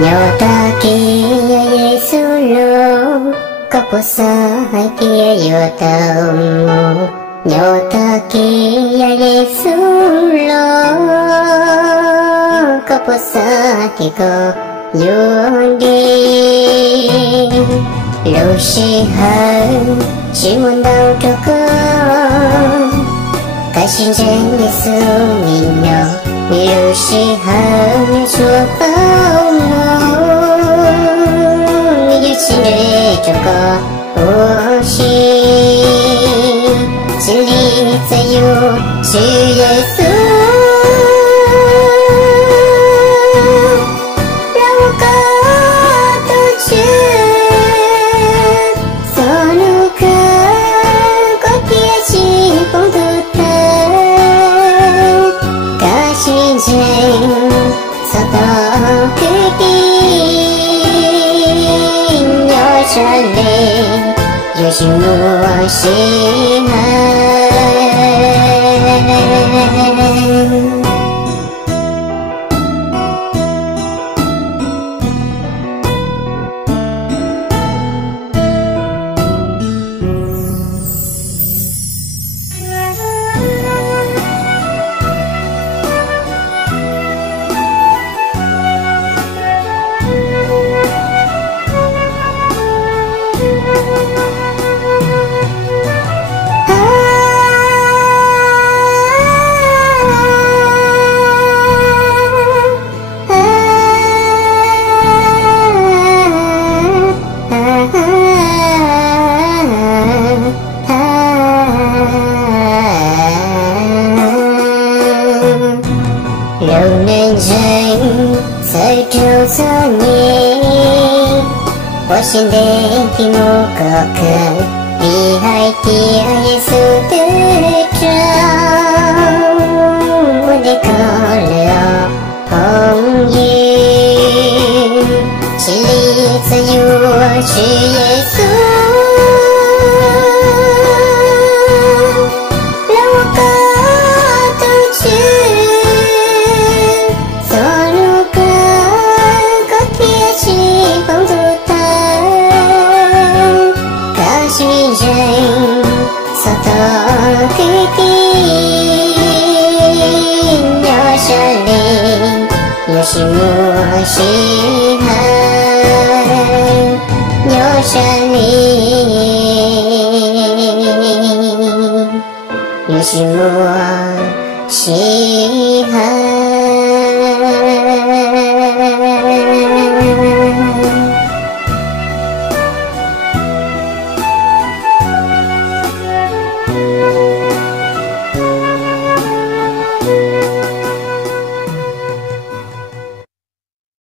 Nyota kia Yesu lo kapusa kia yotamu. Nyota kia Yesu lo kapusa kiko yundi. Lu shi hai chỉ muốn đau cho con. Cái xin trên Yesu nhìn nhau. Lu shi hai như chúa bao mong. Như xin để cho con ô shi. Chỉ lý cho yêu chỉ Yesu. Đâu có tôi chuyện. Do nụ cười có kia chỉ không thực tế. Cả xin dành sao tao cứ tin nhỏ trả lời. Yo chỉ muốn xin hai. Lâu nên danh say trâu gió nhẹ. Hoa xin đến khi mô có cần. Vì hai tia Yesu tới trong. Muốn để có lỡ hồng yên. Chỉ lý cho yêu chỉ Yesu. Lâu có tôi chuyện. Do nụ cười có kia chỉ không thực tế. Cả suy dành sao tao cứ tin nhỏ trả lời. Nhỏ chỉ muốn xin hai nhỏ trả lời. Nhỏ chỉ muốn xin